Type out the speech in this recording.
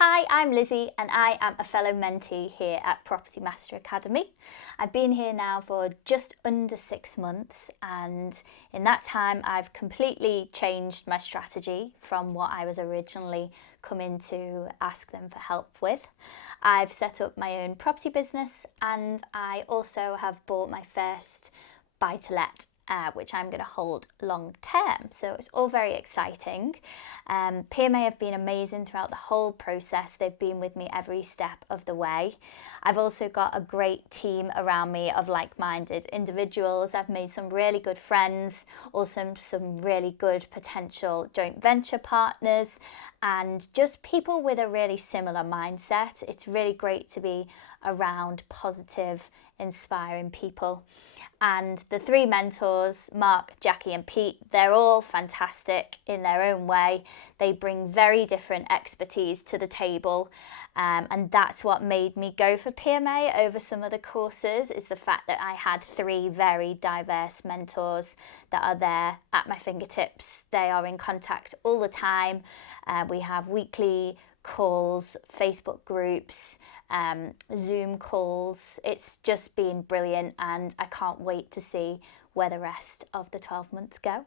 Hi, I'm Lizzie and I am a fellow mentee here at Property Master Academy. I've been here now for just under 6 months, and in that time I've completely changed my strategy from what I was originally coming to ask them for help with. I've set up my own property business and I also have bought my first buy-to-let, which I'm going to hold long term. So it's all very exciting. PMA have been amazing throughout the whole process. They've been with me every step of the way. I've also got a great team around me of like-minded individuals. I've made some really good friends, also some really good potential joint venture partners, and just people with a really similar mindset. It's really great to be around positive, inspiring people. And the 3 mentors, Mark, Jackie and Pete, they're all fantastic in their own way. They bring very different expertise to the table, and that's what made me go for PMA over some of the courses, is the fact that I had 3 very diverse mentors that are there at my fingertips. They are in contact all the time. We have weekly calls, Facebook groups, Zoom calls. It's just been brilliant and I can't wait to see where the rest of the 12 months go.